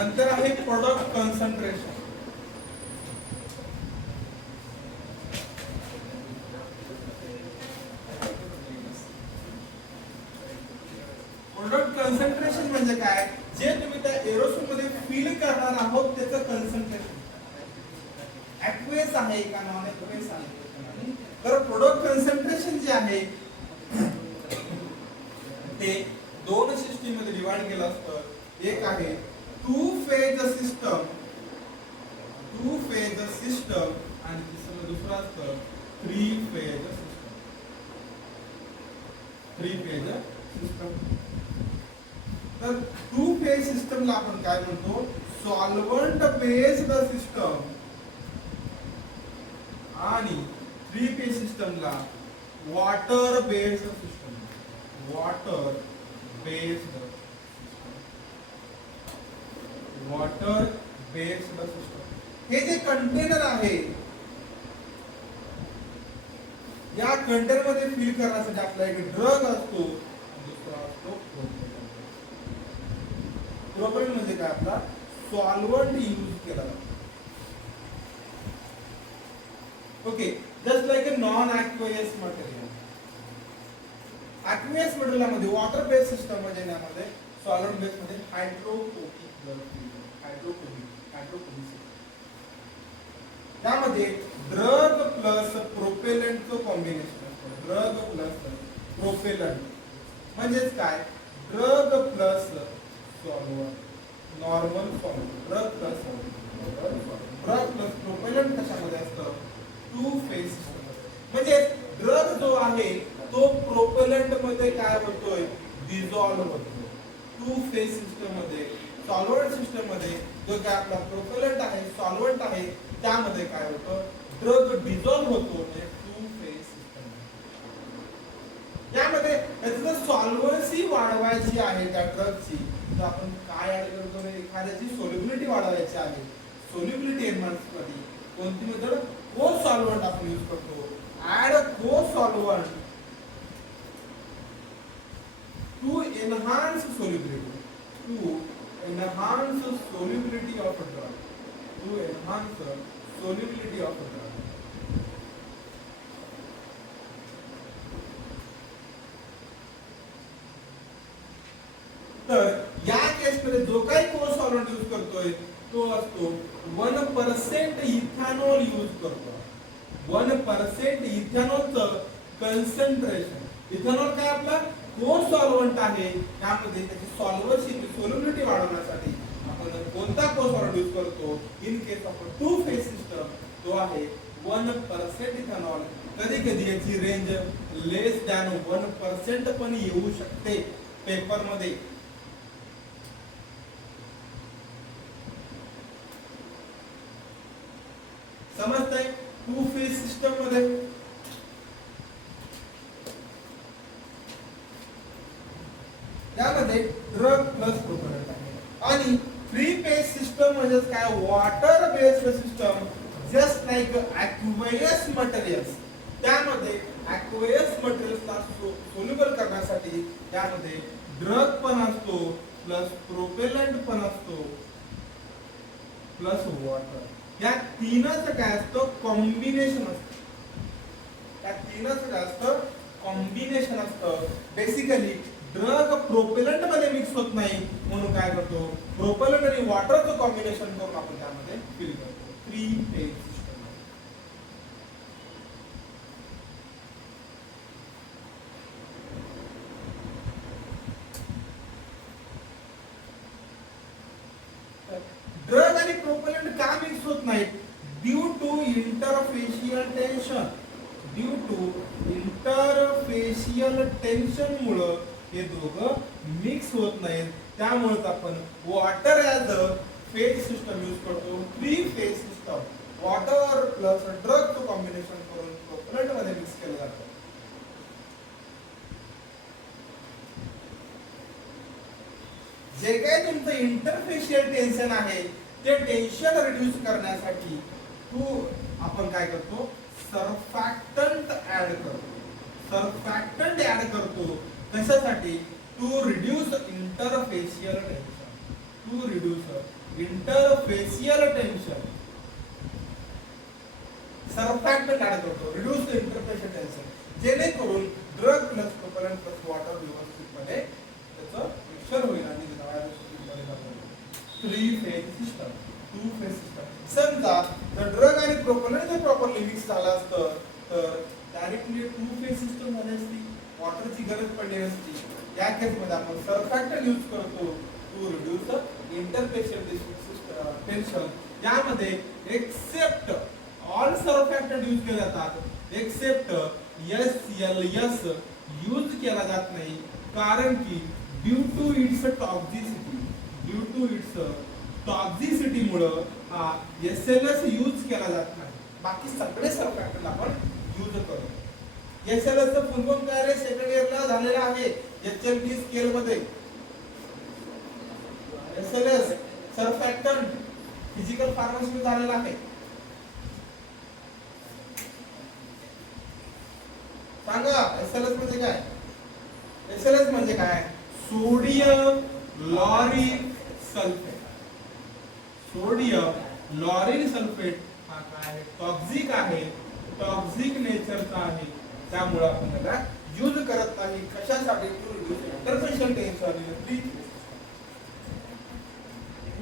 नंतर आहे product concentration. Product concentration म्हणजे काय, जे तुम्ही त्या एरोसोल मध्ये फिल करणार आहोत त्याचं कॉन्सन्ट्रेशन ऍक्वेस आहे का नॉन ऍक्वेस आहे. तर प्रोडक्ट कॉन्सन्ट्रेशन जे आहे ते दोन सिस्टीम मध्ये डिवाइड केलं असतं. एक आहे टू फेज सिस्टम आणि दुसरं असतं थ्री फेज सिस्टम. तर टू फेज सिस्टमला आपण काय म्हणतो, सॉल्व्हंट बेस्ड सिस्टम, आणि थ्री फेज सिस्टमला water based system. Water based system. हे जे कंटेनर आहे, या कंटेनर मध्ये फिल करण्यासाठी आपला एक ड्रग असतो, दुसरा असतो प्रोपेलंट. म्हणजे काय, आपला सॉल्व्हंट यूज केला जातो. Okay, just like a non aqueous material. Aqueous material मध्ये वॉटर बेस्ड सिस्टम मध्ये यामध्ये सॉल्व्हंट बेस मध्ये हायड्रोफोबिक त्यामध्ये ड्रग प्लस प्रोपेलंटचं कॉम्बिनेशन असतं. ड्रग प्लस प्रोपेलंट म्हणजेच काय, drug plus solvent, normal solvent. Drug plus propellant कशामध्ये असतं, टू फेज सिस्टम. म्हणजे ड्रग जो आहे तो प्रोपेलंट मध्ये काय होतोय, डिझॉल्व्ह होतो. टू फेज सिस्टम मध्ये, सॉल्व्हंट सिस्टम मध्ये जो काय आपला प्रोपेलंट आहे, सॉल्व्हंट आहे, त्यामध्ये काय होतं, ड्रग डिझॉल्व्ह होतो. Two phase system. यामध्ये त्याचं सॉल्व्हन्सी वाढवायची आहे त्या ड्रगची, तर आपण काय ऍड करतो, एखाद्याची सोल्युबिलिटी वाढवायची आहे. सोल्युबिलिटी एन्हान्स साठी कोणती मेथड, को सॉल्व्हंट आपण यूज करतो. Add cosolvent to enhance solubility of a drug. तर या केस मध्ये जो काही को सॉल्व्हंट यूज करतोय तो असतो 1% इथेनॉल यूज करतो. 1% इथेनॉलचं कॉन्सन्ट्रेशन. इथेनॉल काय आपला को सॉल्व्हंट आहे, त्यामध्ये त्याची सोल्युबिलिटी वाढवण्यासाठी आपण कोणता को सॉल्व्हंट यूज करतो. In case of to phase system तो आहे 1% इथेनॉल. कधी कधी याची रेंज लेस दॅन 1% पण येऊ शकते पेपर मध्ये. समजतंय. टू फेज सिस्टम मध्ये यामध्ये ड्रग प्लस प्रोपेलंट आहे. आणि थ्री फेज सिस्टम म्हणजे काय, water based system, just like aqueous materials. त्यामध्ये ऍक्वेस मटेरियल्सला सोल्युबल करण्यासाठी त्यामध्ये ड्रग पण असतो, प्लस प्रोपेलंट पण असतो, प्लस वॉटर. या तीनच काय असतं, कॉम्बिनेशन असतं. या तीनच काय असतं, कॉम्बिनेशन असतं. बेसिकली ड्रग प्रोपेलंट मध्ये मिक्स होत नाही, म्हणून काय करतो, प्रोपेलंट आणि वॉटरचं कॉम्बिनेशन करून आपण त्यामध्ये फिल करतो. Three phase system. ड्रग आणि प्रोपेलंट का मिक्स होत नाहीत, ड्यू टू इंटरफेशियल टेन्शन मुळे हे दोघं मिक्स होत नाहीत. त्यामुळे आपण water as a phase system use करतो. Three phase system water plus ड्रगचं कॉम्बिनेशन करून प्रोपेलंट मध्ये मिक्स केलं जातं. जे काही तुमचं इंटरफेशियल टेन्शन आहे ते टेन्शन रिड्यूस करण्यासाठी आपण काय करतो, सर्फॅक्टंट ऍड करतो. कशासाठी, to reduce interfacial tension. To reduce interfacial tension. Surfactant add करतो, रिड्यूस द इंटरफेशियल टेन्शन, जेणेकरून drug plus propellant plus water व्यवस्थितपणे त्याचं मिक्सर होईल आणि three phase system, two phase system. समजा जर ड्रग आणि प्रोपेलंट जर प्रॉपरली मिक्स झालं असतं तर डायरेक्टली टू फेज सिस्टम झाली असती, वॉटरची गरज पडली नसती. या केसमध्ये आपण सरफॅक्टंट यूज करतो टू रिड्यूस इंटरफेशियल टेन्शन. यामध्ये एक्सेप्ट ऑल सरफॅक्टंट यूज केले जातात, एक्सेप्ट SLS यूज केला जात नाही, कारण की ड्यू टू इट्स टॉक्झिसिटी मुळे हा SLS यूज केला जात नाही. बाकी सगळे सरफॅक्टंट आपण यूज करतो. SLS चं फुल फॉर्म काय रे, सेकंड इयरला झालेला आहे HMP स्केल मध्ये. SLS सरफॅक्टंट फिजिकल फार्मसी झालेला आहे. सांगा SLS म्हणजे काय? SLS म्हणजे काय? Sodium lauric sulphate. Sodium lauric sulphate हा काय आहे? टॉक्सिक आहे, टॉक्सिक नेचरचा आहे. त्यामुळे आपण त्याला यूज करत नाही. कशासाठी? To reduce interfacial tension.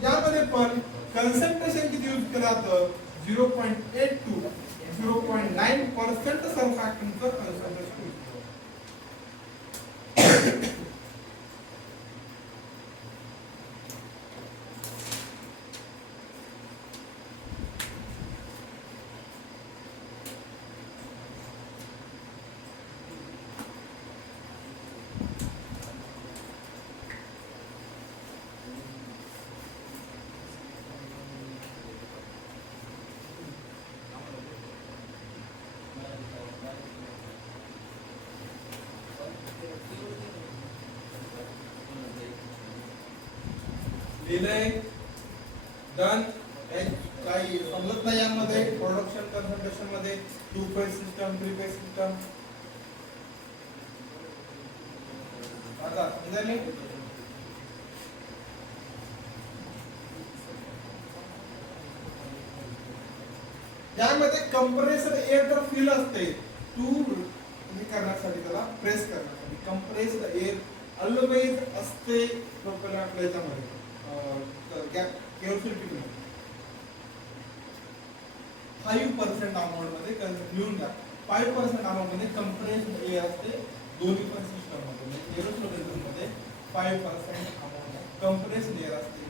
यामध्ये पण कन्संट्रेशन किती यूज केलं जातं? 0.8 to 0.9% सरफॅक्टंटचं कन्संट्रेशन. लिहिलंय डन. काही समजत नाही यामध्ये प्रोडक्शन कन्संट्रेशन मध्ये to phase system, three phase system. आता समजले? यामध्ये कंप्रेसर एअर तर फिल असते टू हे करण्यासाठी, त्याला प्रेस करण्यासाठी. कंप्रेस्ड एअर ऑलवेज असते प्रोपेलंट याच्यामध्ये केअरफुल 5% अमाउंट मध्ये लिहून घ्या. 5% अमाउंट मध्ये कंप्रेस्ड एअर असते दोन्ही पण सिस्टम मध्ये. एरोसोल मध्ये 5% अमाउंट कंप्रेस्ड एअर असते,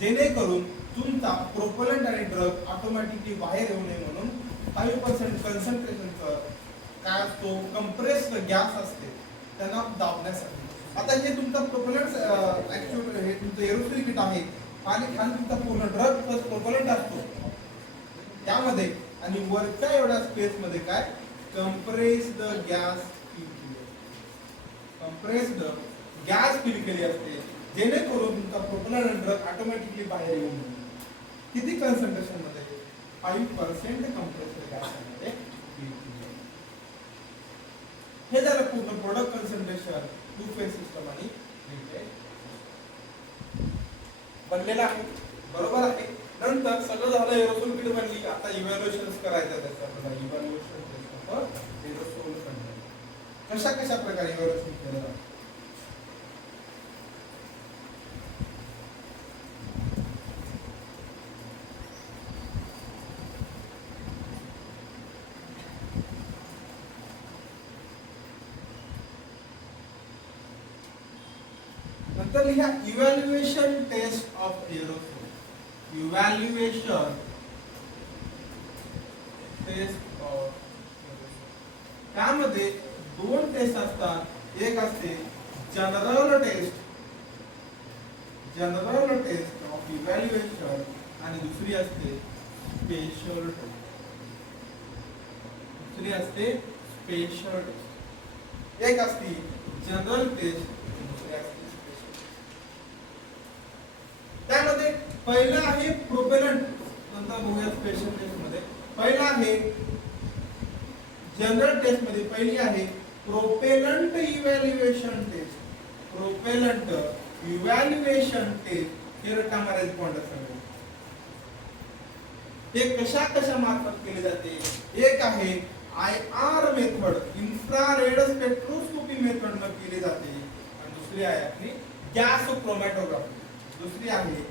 जेणेकरून तुमचा प्रोपेलंट आणि ड्रग ऑटोमॅटिकली बाहेर येऊ नये म्हणून 5% कन्संट्रेशनचं काय असतो? कंप्रेस्ड गॅस असते त्यांना दाबण्यासाठी. आता हे तुमचा प्रोपेलंट ऍक्च्युअल हे तुमचं एरोसोल किट आहे आणि खाली तुमचा पूर्ण ड्रग प्लस प्रोपेलंट असतो त्यामध्ये, आणि वरच्या एवढ्या स्पेस मध्ये काय? कंप्रेस्ड गॅस फिल केली असते, जेणेकरून तुमचा प्रोपेलंट आणि ड्रग ऑटोमॅटिकली बाहेर येऊ नये. किती कन्संट्रेशन मध्ये? 5% कंप्रेस्ड गॅस मध्ये. हे झालं पूर्ण product concentration to phase system आणि थ्री फेज बनलेला आहे. बरोबर आहे. नंतर सगळं झालं, एरोसोल किट बनली. आता इव्हॅल्युएशन करायचं त्याचं आपल्याला. इव्हॅल्युएशन एरोसोल कशा कशा प्रकारे इव्हॅल्युएशन केलं जातं? नंतर लिहा evaluation test of aerosol. Evaluation test of त्यामध्ये दोन टेस्ट असतात. एक असते जनरल टेस्ट ऑफ इव्हॅल्युएशन आणि दुसरी असते स्पेशल टेस्ट. एक असते जनरल टेस्ट, त्यामध्ये पहिला आहे प्रोपेलंट. नंतर बघूया स्पेशल टेस्ट मध्ये. पहिला आहे जनरल टेस्ट मध्ये पहिली आहे प्रोपेलंट इव्हॅल्युएशन टेस्ट. हे रट्टा मारायचे पॉइंट सगळे. हे कशा कशा मार्फत केले जाते? एक आहे IR method, infrared spectroscopy method न केली जाते, आणि दुसरी आहे आपली गॅस क्रोमॅटोग्राफी. दुसरी आहे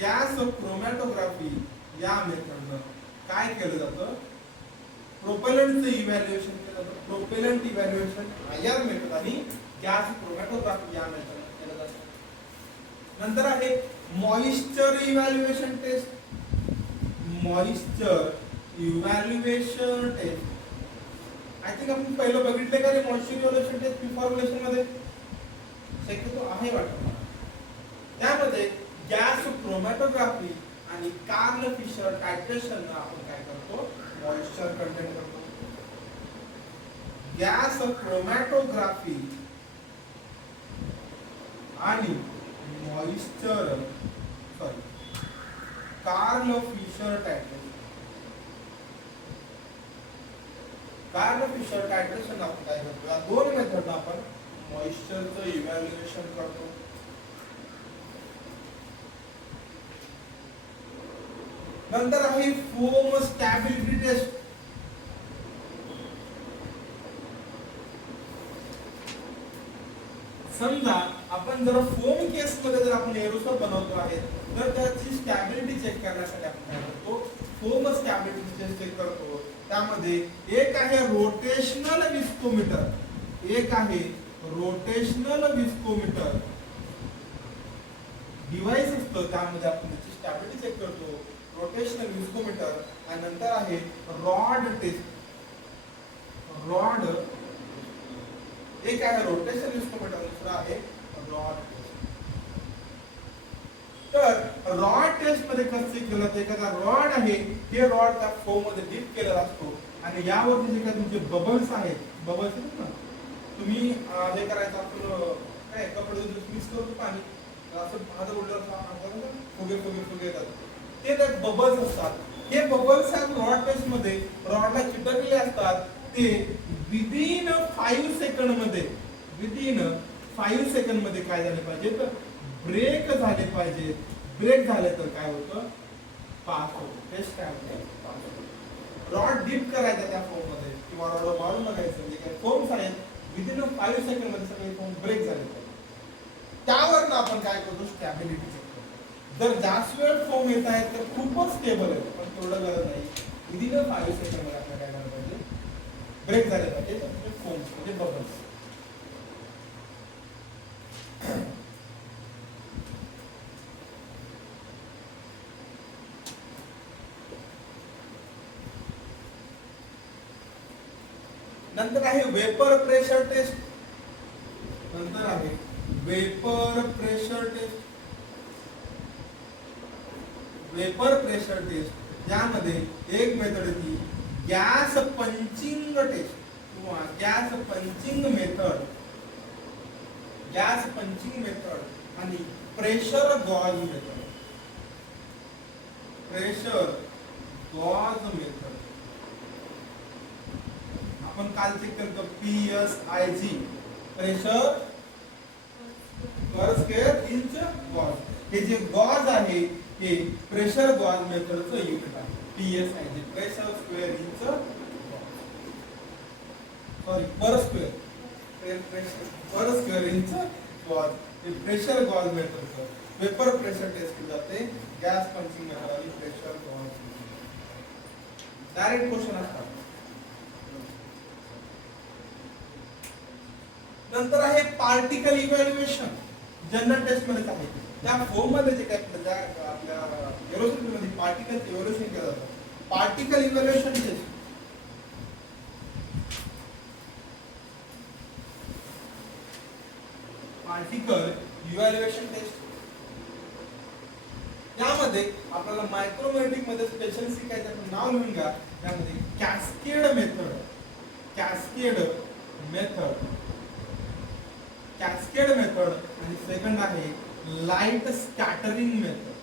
गॅस क्रोमॅटोग्राफी. या मेथडनं काय केलं जातं? प्रोपेलंटचं इव्हॅल्युएशन केलं जातं. प्रोपेलंट इव्हॅल्युएशन IR मेथड आणि गॅस क्रोमॅटोग्राफी या मेथडनं केलं जातं. नंतर आहे moisture evaluation test. Moisture evaluation test I think आपण पहिलं बघितले का रे मॉइश्चर इव्हॅल्युएशन टेस्ट फॉर्म्युलेशन मध्ये? शक्यतो आहे वाटतं. त्यामध्ये गॅस क्रोमॅटोग्राफी आणि कार्ल फिशर टायट्रेशन आपण काय करतो? मॉइश्चर कंटेंट करतो. गॅस क्रोमॅटोग्राफी आणि moisture Karl Fischer titration. Karl Fischer titration आपण काय करतो? या दोन मेथडनं आपण मॉइश्चरचं इव्हॅल्युएशन करतो. नंतर आहे फोम स्टॅबिलिटी टेस्ट. समजा आपण जर फोम केस मध्ये जर आपण एरोसोल बनवतो आहे तर त्याची स्टॅबिलिटी चेक करण्यासाठी आपण काय करतो? फोम स्टॅबिलिटी टेस्ट चेक करतो. त्यामध्ये एक आहे रोटेशनल विस्कोमीटर, एक आहे रोटेशनल विस्कोमीटर डिव्हाइस असतं. त्यामध्ये आपण त्याची स्टॅबिलिटी चेक करतो, रोटेशनल विस्कोमीटर. आणि नंतर आहे रॉड टेस्ट. रॉड एक आहे रोटेशनल विस्कोमीटर, दुसरा आहे रॉड टेस्ट. तर रॉड टेस्ट मध्ये कसं केलं जातं? एखादा रॉड आहे, हे रॉड त्या फोम मध्ये डीप केलेला असतो आणि यावरती जे काही तुमचे बबल्स आहेत, बबल्स आहेत ना, तुम्ही हे करायचं आपलं काय कपडे मिक्स करतो पाणी असं माझं बोललं फुगे फुगे फुगे येतात, ते त्यात बबल्स असतात. हे बबल्स रॉड टेस्ट मध्ये रॉडला चिटकलेले असतात. ते विदिन 5 सेकंड मध्ये काय झाले पाहिजे? तर ब्रेक झाले पाहिजे. ब्रेक झाले तर काय होतं? पास होतं. टेस्ट काय होतं? रॉड डीप करायचा त्या फोम मध्ये किंवा रॉड मारून बघायचं, म्हणजे काय फोम्स आहेत विदिन 5 सेकंड मध्ये सगळे फोम ब्रेक झाले पाहिजे. त्यावर आपण काय करतो? स्टॅबिलिटी चेक करतो. जर जास्त वेळ फोम येत आहे तर खूपच स्टेबल आहे, पण तेवढं गरज नाही. विदिन 5 सेकंड मध्ये आपल्याला काय करायला पाहिजे? ब्रेक झाले पाहिजे फोम्स म्हणजे बबल्स. नंतर आहे वेपर प्रेशर टेस्ट. नंतर आहे vapour pressure test. Vapour pressure test यामध्ये एक मेथड ती गॅस पंचिंग टेस्ट किंवा gas punching method. Gas punching method आणि pressure gauge method. Pressure gauge method आपण काल चेक करतो. PSIG pressure per square inch gauge. हे जे गॉज आहे हे प्रेशर गॉज मेथडचं युनिट आहे. PSIG pressure square inch sorry per square per square inch gauge. हे प्रेशर गॉज मेथडचं वेपर प्रेशर टेस्ट केली जाते. गॅस पंचिंग मेथड आणि प्रेशर गॉज डायरेक्ट क्वेश्चन असतात. नंतर आहे पार्टिकल इव्हॅल्युएशन. जनरल टेस्ट मध्ये आहे त्या फोम मध्ये जे काय आपल्या एरोसोल मध्ये पार्टिकल इव्हॅल्युएशन केलं जातं. Particle evaluation test particle evaluation test यामध्ये आपल्याला मायक्रोमेट्रिक मध्ये स्पेशल शिकायचं. आपण नाव लिहून घ्या. त्यामध्ये cascade method. Cascade method cascade method आणि सेकंड आहे light scattering method.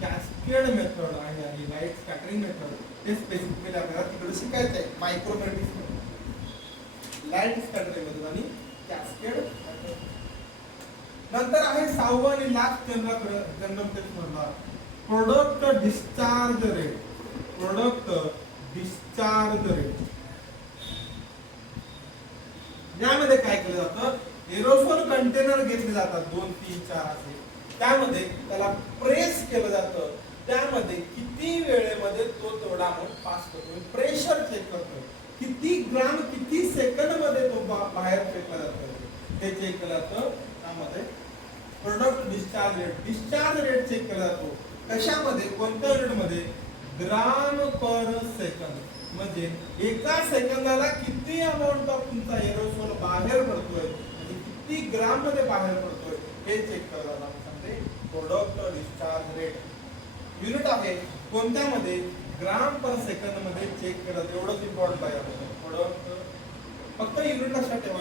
Cascade method आहे आणि लाईट स्कॅटरिंग मेथड हे स्पेसिफिकली आपल्याला तिकडे शिकायचं आहे मायक्रोमेट्रिक्स मध्ये. लाईट स्कॅटरिंग मेथड आणि कॅस्केड मेथड. नंतर आहे 6वं आणि लास्ट जनरल टेस्ट मधला product discharge rate. Product discharge rate यामध्ये काय केलं जातं, एरोसोल कंटेनर घेतले जातात 2, 3, 4 असे, त्यामध्ये त्याला प्रेस केलं जातं, त्यामध्ये किती वेळेमध्ये तो तेवढा अमाऊंट पास करतो, प्रेशर चेक करतो, किती ग्राम किती सेकंड मध्ये तो बाहेर फेकला जातो ते चेक केलं जातं. त्यामध्ये प्रोडक्ट डिस्चार्ज रेट चेक केला जातो. कशामध्ये, कोणत्या युनिट मध्ये, ग्राम पर सेकंद. म्हणजे एका सेकंदाला किती अमाऊंट ऑफ तुमचा एरोसोल बाहेर पडतोय, म्हणजे किती ग्राम मध्ये बाहेर पडतोय हे चेक करायला सांगते प्रोडक्ट डिस्चार्ज रेट. युनिट आहे कोणत्यामध्ये, ग्राम पर सेकंद मध्ये चेक करत. एवढंच इम्पॉर्टंट आहे आपल्याला. प्रोडक्ट फक्त युनिट लक्षात ठेवा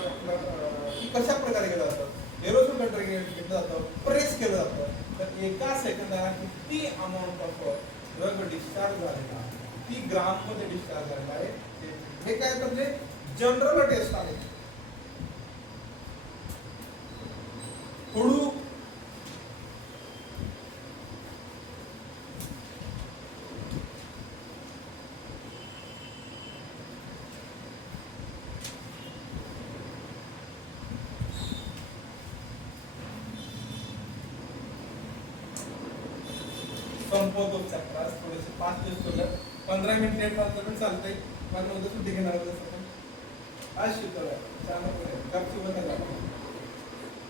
की कशा प्रकारे केलं जातं. एरोसोल कंटेनर घेतलं जातं, प्रेस केलं जातं, तर एका सेकंदाला किती अमाऊंट ऑफ ड्रग डिस्चार्ज झालेला, ती ग्राम मध्ये डिस्चार्ज झालेला आहे. हे काय म्हणजे जनरल टेस्ट आहे. हळू संपवतो चॅप्टर. थोडेसे 5 दिवस सोडलं, 15 मिनिट लेट झालं पण चालतंय. पण उद्या सुट्टी घेणार आज शिकवलं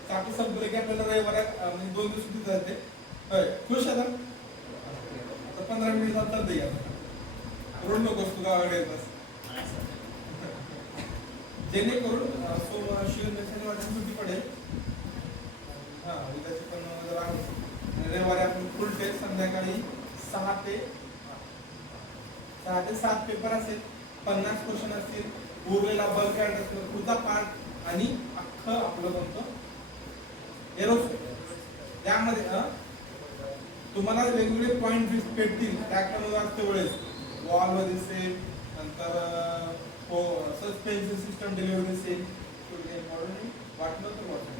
कापी संपलं की आपल्याला रविवारात म्हणजे 2 दिवस सुट्टी जाते. होय, खुश आहे ना. आता 15 मिनिट नंतर दे रोड नकोस तू गावाकडे येतस, जेणेकरून शनिवारी सुट्टी पडेल. हा, उद्याची पण जरा रविवारी आपण फुल टेस्ट संध्याकाळी 6 ते 7 पेपर असेल, 50 क्वेश्चन असतील, उरलेला बल्क ऍड असेल, पुढचा पार्ट आणि अख्खं आपलं कोणतं एरोसोल. त्यामध्ये तुम्हाला वेगवेगळे पॉइंट भेटतील. त्याच्यानुसार तेवढेच वॉल्व दिसेल, नंतर सस्पेन्शन सिस्टम डिलिव्हरी दिसेल, वाटलं तर वाटलं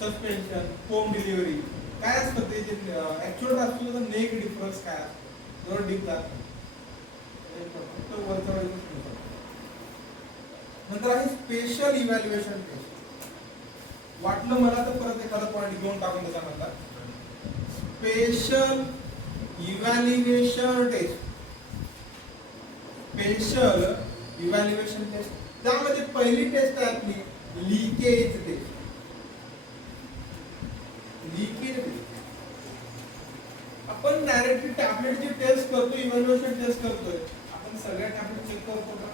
सस्पेन्शन, फोम डिलिव्हरी काय असतं ते जे ऍक्च्युअल असतो, नेक डिफरन्स काय असतो, जर डीप जात नंतर आहे स्पेशल इव्हॅल्युएशन टेस्ट. वाटलं मला तर परत एखादा पॉइंट घेऊन टाकून त्याच्यामधला special evaluation test. Special evaluation test त्यामध्ये पहिली टेस्ट आहे आपली लीकेज टेस्ट. लीकेज आपण डायरेक्टली टॅबलेटची टेस्ट करतो, इव्हॅल्युएशन टेस्ट करतोय, आपण सगळ्या टॅबलेट चेक करतो का,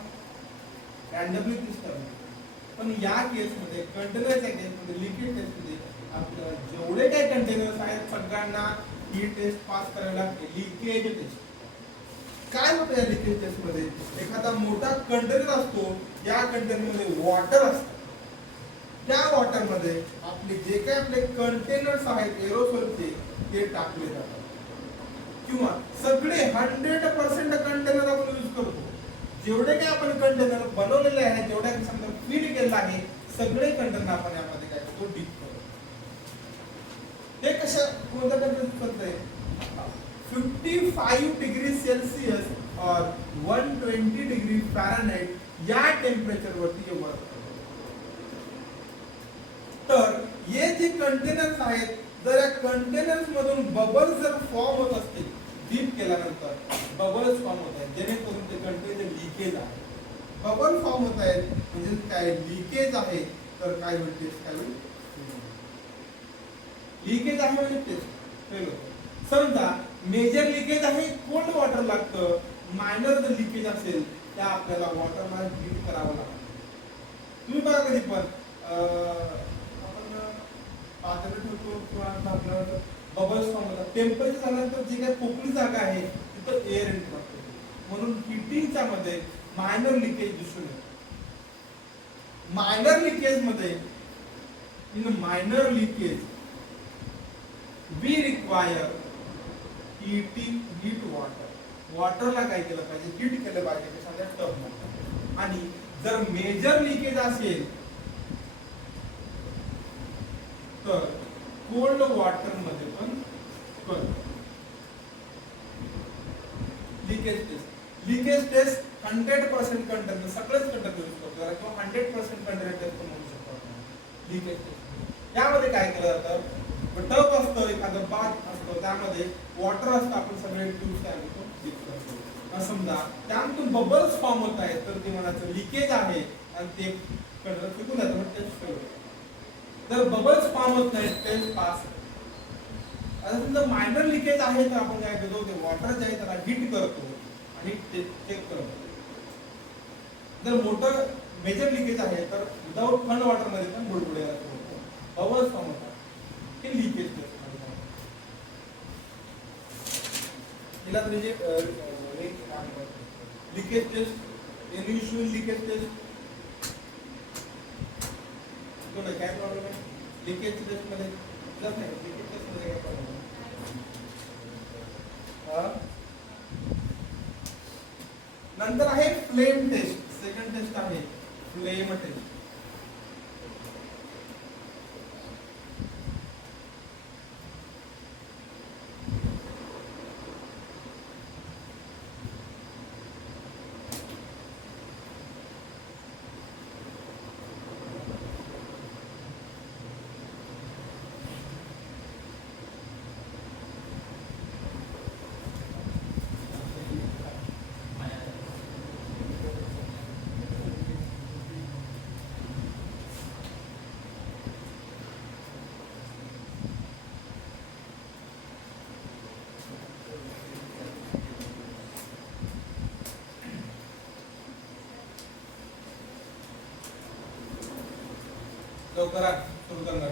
रँडमली टेस्ट करतो. पण या केसमध्ये कंटेनरच्या केसमध्ये लीकेज टेस्टमध्ये आपल्याला जेवढे काही कंटेनर्स आहेत सगळ्यांना ही टेस्ट पास करावी लागते, लीकेज टेस्ट. काय होतं या लीकेज टेस्ट मध्ये, एखादा मोठा कंटेनर असतो, या कंटेनरमध्ये वॉटर असतं, त्या वॉटर मध्ये आपले जे काही आपले कंटेनर्स आहेत एरोसोलचे ते टाकले जातात, किंवा सगळे 100% कंटेनर आपण यूज करतो. जेवढे काही आपण कंटेनर बनवलेले आहेत, जेवढ्या समजा फीड केलेला आहे, सगळे कंटेनर आपण यामध्ये काय करतो, डीप करतो. ते कशा कोणत्या टेम्परेचर करतोय, 55 डिग्री सेल्सिअस और 120 डिग्री फॅरनहाइट या टेम्परेचर वरती हे वर्क करतो. तर हे जे कंटेनर्स आहेत, जर या कंटेनर्स मधून बबल्स जर फॉर्म होत असतील, डीप केल्यानंतर बबल्स फॉर्म होत आहेत, जेणेकरून ते कंटेनर लीकेज आहे. बबल फॉर्म होत आहेत म्हणजे काय, लीकेज आहे. तर काय होईल, टेस्ट काय होईल, लीकेज आहे म्हणजे टेस्ट फेल होतं. समजा मेजर लीकेज आहे, कोल्ड वॉटर लागतं. मायनर जर लीकेज असेल, त्या आपल्याला वॉटरला हीट करावं लागतं. तुम्ही बघा कधी पण पातळ ठेवतो किंवा आपल्याला बबल्स फॉर्म होतात, टेम्परेचर झाल्यानंतर जी काही पोकळी जागा आहे तिथं एअर एंटर होते, म्हणून हिटिंगच्या मध्ये मायनर लीकेज दिसून येतो. मायनर लीकेज मध्ये, in minor leakage we require heat water. वॉटरला काय केलं पाहिजे, हीट केलं पाहिजे एखाद्या टबमध्ये. आणि जर मेजर लीकेज असेल, तर कोल्ड वॉटर मध्ये पण करतो. लिकेज टेस्ट 100% कंटेनर सगळेच कंटेनर यूज करतो किंवा 100% कंटेनर टेस्ट म्हणू शकतो आपण. लिकेज टेस्ट यामध्ये काय केलं जातं, टब असतं, एखादं बाथ असतं, त्यामध्ये वॉटर असतं, आपण सगळे ट्यूब्स तयार करतो. समजा त्यातून बबल्स फॉर्म होत आहेत, तर ते म्हणायचं लिकेज आहे आणि ते कंटेनर फेकून जातं, मग टेस्ट फेल होतं. जर बबल्स फॉर्म होत नाही, टेस्ट पास. आता समजा मायनर लिकेज आहे, तर आपण काय करतो, ते वॉटर जे आहे त्याला हीट करतो आणि चेक करतो. जर मोठं मेजर लिकेज आहे, तर विदाउट थंड वॉटर मध्ये पण बुडबुडे बबल्स फॉर्म होतात. हे लिकेज टेस्ट हिला म्हणजे leakage test initial leakage test काय प्रॉब्लेम आहे लिकेज टेस्ट मध्ये जात नाही. लिकेज टेस्ट मध्ये काय प्रॉब्लेम नंतर आहे फ्लेम टेस्ट. सेकंड टेस्ट आहे फ्लेम टेस्ट. लवकरात सुरू करणार.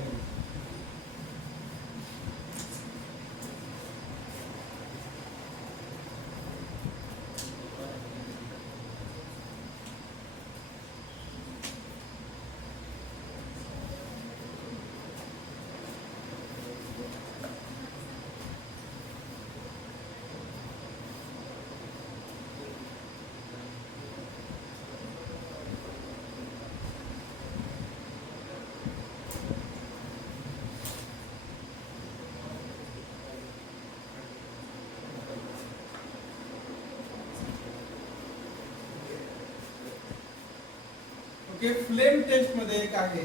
ओके, फ्लेम टेस्ट मध्ये एक आहे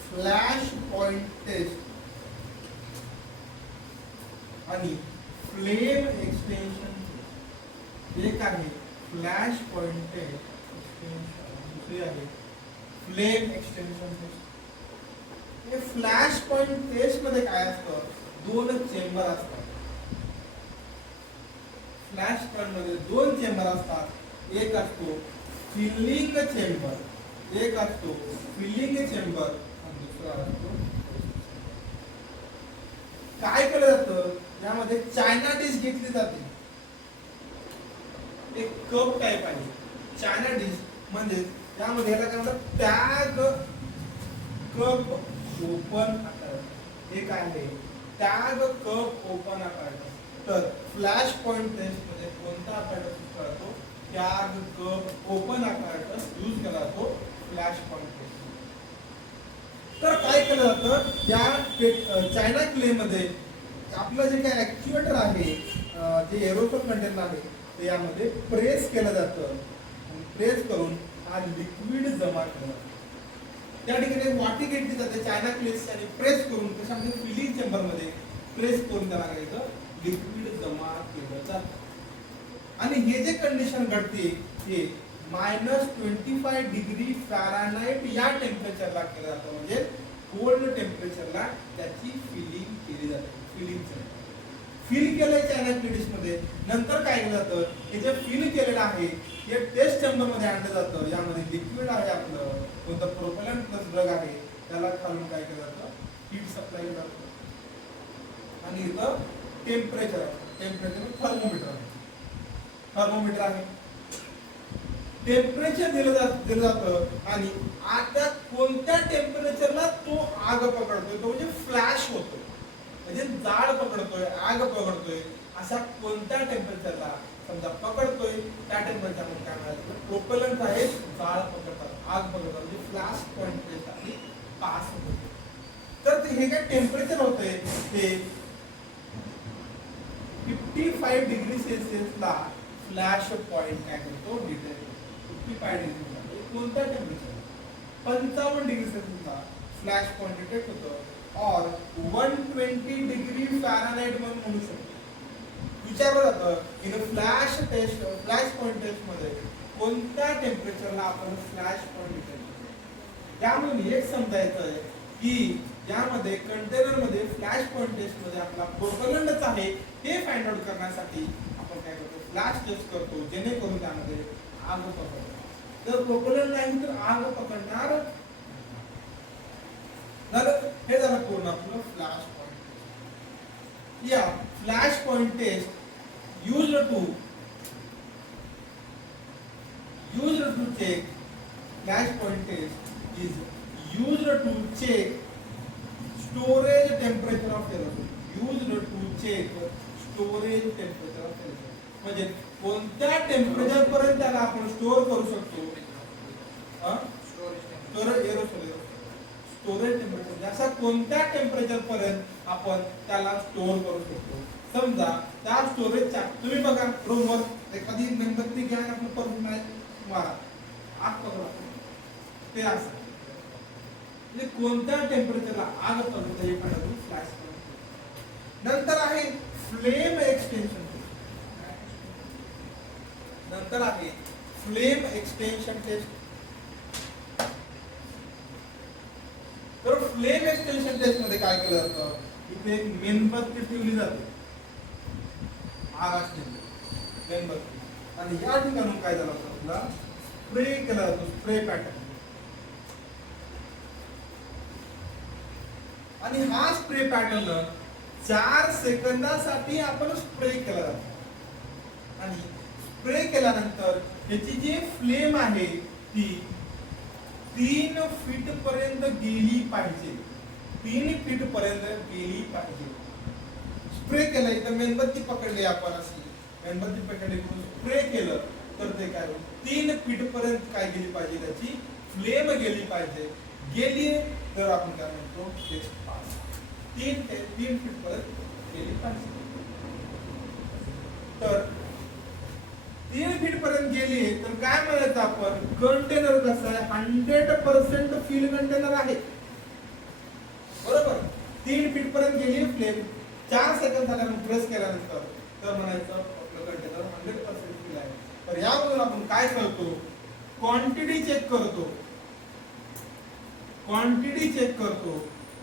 फ्लॅश पॉइंट टेस्ट आणि फ्लेम एक्सटेन्शन. एक आहे फ्लॅश पॉइंट टेस्ट, दुसरी आहे फ्लेम एक्सटेन्शन टेस्ट. हे फ्लॅश पॉइंट टेस्ट मध्ये काय असतं, दोन चेंबर असतात. फ्लॅश पॉइंट मध्ये दोन चेंबर असतात. एक असतो फिलिंग चेंबर, एक असतो फिलिंग चेंबर आणि दुसरा असतो. काय केलं जातं, यामध्ये चायना डिश घेतली जाते. एक कप टाईप आहे चायना डिश, म्हणजे त्यामध्ये याला काय म्हणतात टॅग कप ओपन आकार. एक आहे टॅग कप ओपन आकार. तर फ्लॅश पॉइंट टेस्ट मध्ये कोणता apparatus यूज करतो, tag cup open apparatus use केला जातो फ्लॅश पॉइंट टेस्ट. तर काय केलं जातं, या चायना क्ले मध्ये आपलं जे काही ऍक्च्युएटर आहे, जे एरोसोल कंटेनर आहे, ते यामध्ये प्रेस केलं जातं. प्रेस करून हा लिक्विड जमा केला जातो. त्या ठिकाणी वाटी घेतली जाते चायना क्लेस आणि प्रेस करून त्याच्यामध्ये फिलिंग चेंबर मध्ये प्रेस करून त्याला करायचं लिक्विड जमा केलं जातं. आणि हे जे कंडिशन घडते हे -25 डिग्री फॅरनहाइट या टेम्परेचरला केलं जातं. म्हणजे कोल्ड टेम्परेचरला त्याची फिलिंग केली जाते. फिल केलंय चायना क्लिडिश मध्ये. नंतर काय केलं जातं, हे जे फिल केलेलं आहे हे टेस्ट चेंबर मध्ये आणलं जातं. यामध्ये लिक्विड आहे आपलं कोणतं प्रोपेलंट प्लस ड्रग आहे, त्याला खालून काय केलं जातं, हीट सप्लाय केलं जातं. आणि इथं टेम्परेचर थर्मोमीटर आहे. टेम्परेचर दिलं जातं आणि आता कोणत्या टेम्परेचरला तो आग पकडतोय, तो म्हणजे फ्लॅश होतो, म्हणजे जाळ पकडतोय, आग पकडतोय, अशा कोणत्या टेम्परेचरला समजा पकडतोय त्या टेम्परेचरमध्ये काय म्हणायचं प्रोपेलंट आहे जाळ पकडतात आग पकडतात म्हणजे फ्लॅश पॉइंट टेस्ट आपली पास होते. तर हे काय टेम्परेचर होतंय ते 55 डिग्री सेल्सिअसला फ्लॅश पॉइंट काय करतो डिटेक्ट करतो. 55 डिग्री कोणत्या टेम्परेचर 55 डिग्री सेल्सिअसला फ्लॅश पॉइंट डिटेक्ट होतं और 120 डिग्री फॅरनहाइट म्हणून म्हणू शकतो. विचारलं जातं in flash test flash point test मध्ये कोणत्या टेम्परेचरला आपण फ्लॅश पॉइंट डिटेक्ट करतो. त्यामुळे एक समजायचं आहे की यामध्ये कंटेनर मध्ये फ्लॅश पॉइंट टेस्ट मध्ये आपला प्रोपेलंटच आहे हे फाइंड आउट करण्यासाठी आपण काय करतो फ्लॅश टेस्ट करतो जेणेकरून त्यामध्ये आग पकडतो. जर प्रोपेलंट नाही तर आग पकडणार झालं. हे झालं पूर्ण आपलं फ्लॅश पॉइंट टेस्ट. या flash point test used to check flash point test is used to check storage temperature of aerosol. Used to check storage temperature of aerosol. म्हणजे कोणत्या टेम्परेचर पर्यंत त्याला आपण स्टोअर करू शकतो स्टोरेज टेम्परेचर अशा कोणत्या टेम्परेचर पर्यंत आपण त्याला स्टोअर करू शकतो. समजा त्या स्टोरेजच्या तुम्ही बघा रूमवर एखादी मेणबत्ती घ्या आपण परत नाही मारा आग पकडा ते असं म्हणजे कोणत्या टेम्परेचरला आग पकडते हे पण फ्लॅश पॉइंट. नंतर आहे फ्लेम एक्सटेन्शन टेस्ट. नंतर आहे फ्लेम एक्सटेन्शन टेस्ट. तर फ्लेम एक्सटेन्शन टेस्ट मध्ये काय केलं जातं इथे एक मेणबत्ती ठेवली जाते आग असते मेणबत्ती आणि या ठिकाणून काय झालं होतं आपला स्प्रे केला जातो स्प्रे पॅटर्न आणि हा स्प्रे पॅटर्न 4 सेकंदासाठी आपण स्प्रे केला जातो आणि स्प्रे केल्यानंतर त्याची जी फ्लेम आहे ती 3 फीट पर्यंत गेली पाहिजे. 3 फीट पर्यंत गेली पाहिजे. स्प्रे केला इथं मेणबत्ती पकडली आपण अशी मेणबत्ती पकडली स्प्रे केलं तर ते काय 3 फीट पर्यंत काय गेली पाहिजे त्याची फ्लेम गेली पाहिजे. गेली तर आपण काय म्हणतो टेस्ट पास. 3 फीट पर्यंत गेली पाहिजे. तर 3 फीट पर्यंत गेली तर काय म्हणायचं आपण कंटेनर कसं आहे 100% फील कंटेनर आहे बरोबर. 3 फीट पर्यंत गेली फ्लेम 4 सेकंद झाल्यानंतर प्रेस केल्यानंतर तर म्हणायचं आपलं कंटेनर 100% फील आहे. तर यावरून आपण काय करतो क्वांटिटी चेक करतो. क्वांटिटी चेक करतो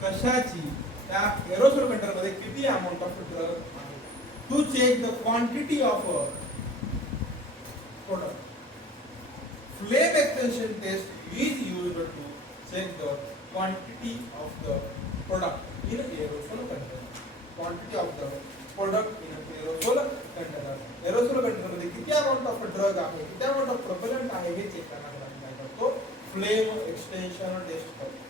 कशाची त्या एरोसोल कंटेनर मध्ये किती अमाउंट ऑफ ड्रग आहे. To check the quantity of product. Flame extension test is used to check the quantity of the product in aerosol container. Quantity of the product in aerosol container. Aerosol container मध्ये किती amount of drug आहे, किती amount of propellant आहे हे check करण्यासाठी आपण काय करतो flame extension test करतो.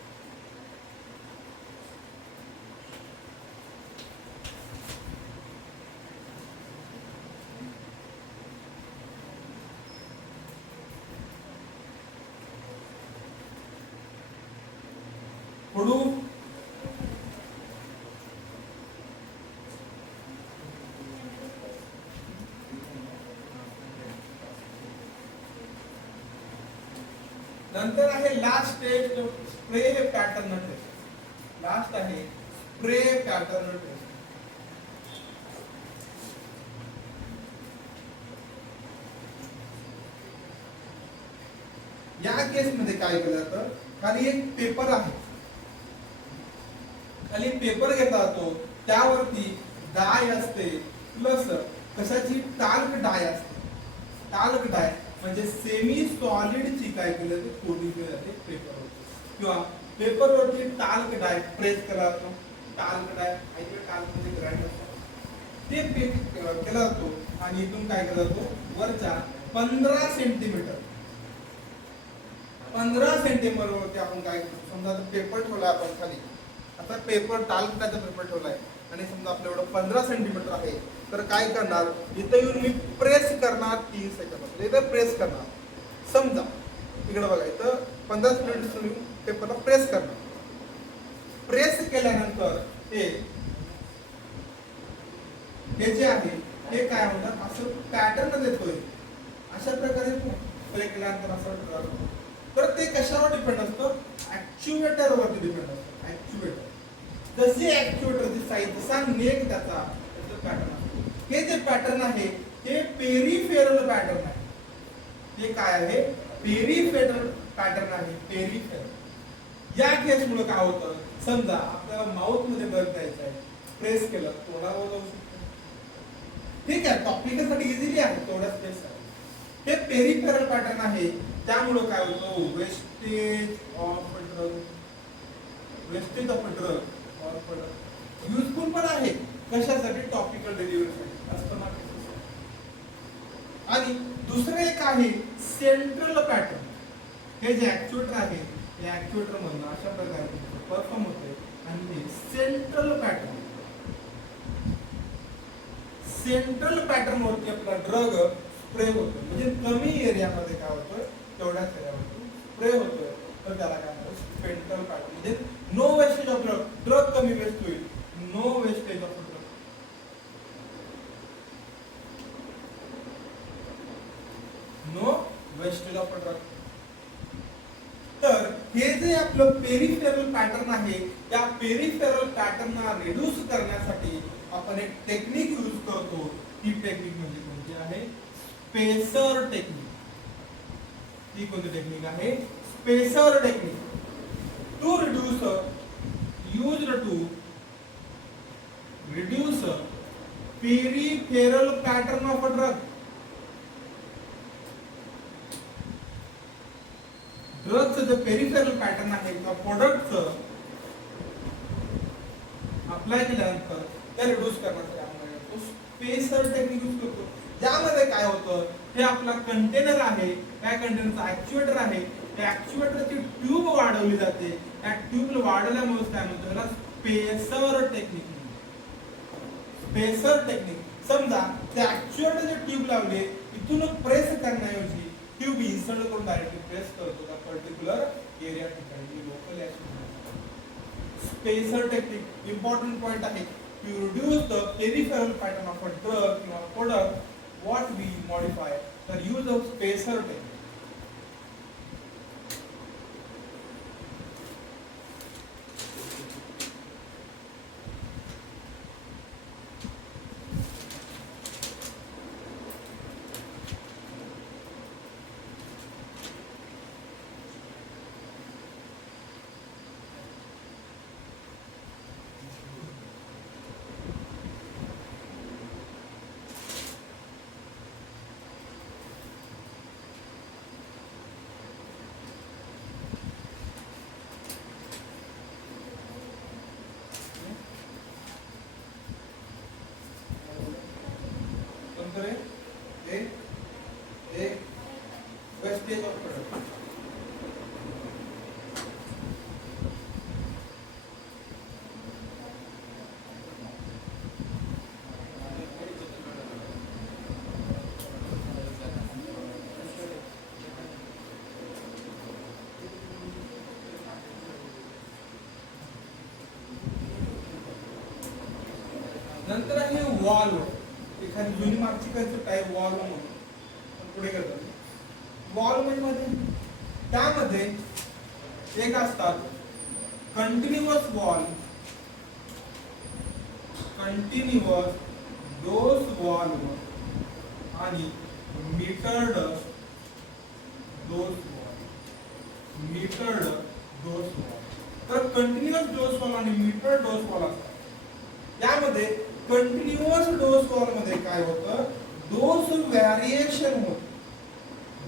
पुढू नंतर आहे last stage spray pattern test. Last आहे स्प्रे पॅटर्न टेस्ट. या केस मध्ये काय केलं जातं खाली एक पेपर आहे खाली पेपर घेतला जातो त्यावरती डाय असते प्लस कशाची टाल्क डाय असते. टाल्क डाय म्हणजे सेमी सॉलिड ची काय केलं ते कोटिंग केलं जाते पेपरवर किंवा पेपरवरती टाल्क डाय प्रेस केला जातो. टाल्क डाय ऐकलं टाल्क म्हणजे ग्राइंड असतो ते केला जातो आणि इथून काय केला जातो वरच्या 15 सेंटीमीटर वरती आपण काय करतो समजा पेपर ठेवला आपण खाली आता पेपर टाल्क डायचा पेपर ठेवलाय आणि समजा आपल्याकडे 15 सेंटीमीटर आहे तर काय करणार, इथं येऊन मी प्रेस करणार 3 सेकंद, इथं प्रेस करणार. समजा इकडे बघा, इथं 15 मिनिट पेपरला प्रेस करणार. प्रेस केल्यानंतर हे जे आहे हे काय होणार, असं पॅटर्न देतोय अशा प्रकारे प्ले केल्यानंतर असं. तर ते कशावर डिपेंड असतं, ऍक्च्युएटर वरती डिपेंड असतं. ऍक्च्युएटर जशी ऍक्च्युएटरची साईज, जसा नेक त्याचा पॅटर्न असतो. हे जे पॅटर्न आहे हे पेरिफेरल पॅटर्न आहे. हे काय आहे, पेरिफेरल पॅटर्न आहे. पेरिफेरल या केसमुळे काय होतं, समजा आपल्याला माउथ मध्ये बर्फ द्यायचा आहे, प्रेस केलं तोंडावर जाऊ शकतो. ठीक आहे, टॉपिकसाठी इझिली आहे, थोडा स्पेस आहे. हे पेरिफेरल पॅटर्न आहे, त्यामुळे काय होतं, wastage of drug, wastage of drug or useful पण आहे. कशासाठी, टॉपिकल डिलिव्हरीसाठी असतं ना. आणि दुसरं एक आहे सेंट्रल पॅटर्न. हे जे ऍक्च्युएटर आहे, या ऍक्च्युएटर मधून अशा प्रकारे परफॉर्म होते. आणि हे सेंट्रल पॅटर्न, सेंट्रल पॅटर्न वरती आपला ड्रग स्प्रे होतो. म्हणजे कमी एरियामध्ये काय होतं, तेवढ्याच एरियावरती स्प्रे होतोय. तर त्याला काय म्हणतात, सेंट्रल पॅटर्न. म्हणजे no wastage of drug, drug कमी वेस्ट होईल. No wastage of drug, no wastage of drug. तर हे जे आपलं पेरिफेरल पॅटर्न आहे, त्या पेरिफेरल पॅटर्नला रिड्यूस करण्यासाठी आपण एक टेक्निक यूज करतो. ही टेक्निक म्हणजे कोणती आहे, स्पेसर टेक्निक. ही कोणती टेक्निक आहे, spacer technique. To reduce, used to reduce peripheral pattern of a drug. ड्रगचं जे पेरिफेरल पॅटर्न आहे किंवा प्रोडक्टचं अप्लाय केल्यानंतर त्या रिड्यूस करण्यासाठी आपण स्पेसर टेक्निक यूज करतो. ज्यामध्ये काय होतं, हे आपला कंटेनर आहे, त्या कंटेनरचा ऍक्च्युएटर आहे, त्या ऍक्च्युएटरची ट्यूब वाढवली जाते. त्या ट्यूब वाढवल्यामुळे काय म्हणतो, त्याला स्पेसर टेक्निक. Spacer technique. समजा त्या ऍक्च्युएटरची ट्यूब लावली, इथून प्रेस करण्याऐवजी ट्यूब इन्सर्ट करून डायरेक्टली प्रेस करतो त्या पर्टिक्युलर एरिया ठिकाणी, local action. Spacer technique important point आहे. To reduce the peripheral pattern of a drug किंवा product what we modify, the use of spacer technique. Wastage of product. नंतर आहे valve. एखादी जुनी मागची काय टाईप वॉल्व म्हणून पुढे करतात. वॉल्व मध्ये त्यामध्ये एक असतात continuous valve, continuous dose valve आणि metered dose valve. Metered dose valve. तर कंटिन्युअस डोस वॉल्व आणि मीटर्ड डोस वॉल्व असतात. यामध्ये कंटिन्युअस डोस वॉल्व मध्ये काय होतं, डोस व्हॅरिएशन होतं.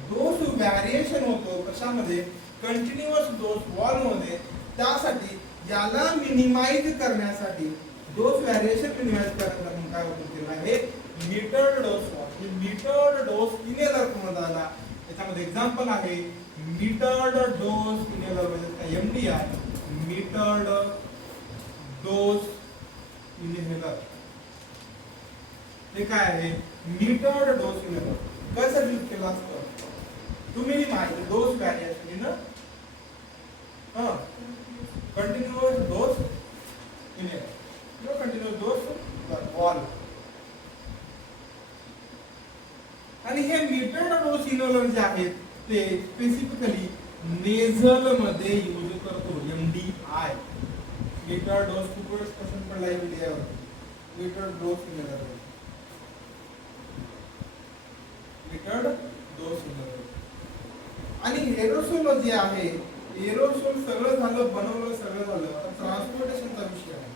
डोस व्हॅरिएशन होतो कशामध्ये, कंटिन्युअस डोस वॉल्व मध्ये. त्यासाठी याला मिनिमाइज करण्यासाठी, डोस व्हॅरिएशन मिनिमाइज करण्यासाठी काय होतं, त्याला हे metered dose valve. Metered dose inhaler म्हणतात आला. त्याच्यामध्ये एक्झाम्पल आहे मीटर्ड डोस इनहेलर म्हणजे काय, एमडीआय, मीटर्ड डोस इनहेलर. ते काय आहे मीटर्ड डोस इनहेलर. कसं यूज केलं असतं तुम्ही माहिती डोस व्हॅरिएशन ना कंटिन्युअस डोस इनहेलर किंवा कंटिन्युअस डोस वॉल. आणि हे मीटर्ड डोस इनहेलर जे आहेत ते स्पेसिफिकली नेझल मध्ये यूज करतो. MDI मीटर्ड डोस खूप वेळेस क्वेश्चन पडला MDI वर. Metered dose inhaler metered dose inhaler. आणि एरोसोल जे आहे एरोसोल सगळं झालं बनवलं सगळं झालं. आता ट्रान्सपोर्टेशनचा विषय आहे.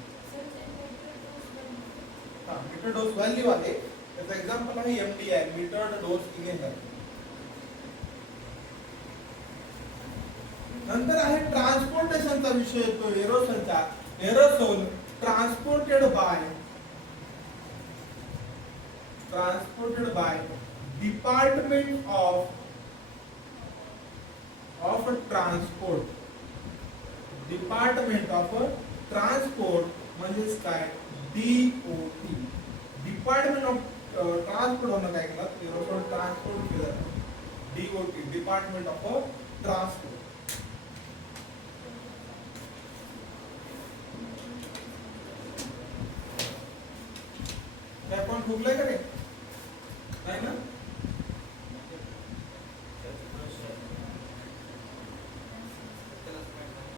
हा मीटर्ड डोस व्हॅल्यू आहे त्याचा एक्झाम्पल आहे MDI मीटर्ड डोस इनहेलर. नंतर आहे ट्रान्सपोर्टेशनचा विषय येतो एरोसोलचा. Aerosol transported by department of transport. Department of transport म्हणजेच काय DOT. डिपार्टमेंट ऑफ ट्रान्सपोर्ट होणं काय केलं एरोसोल ट्रान्सपोर्ट केलं DOT डिपार्टमेंट ऑफ ट्रान्सपोर्ट. काय पण ठोकलंय का नाही ना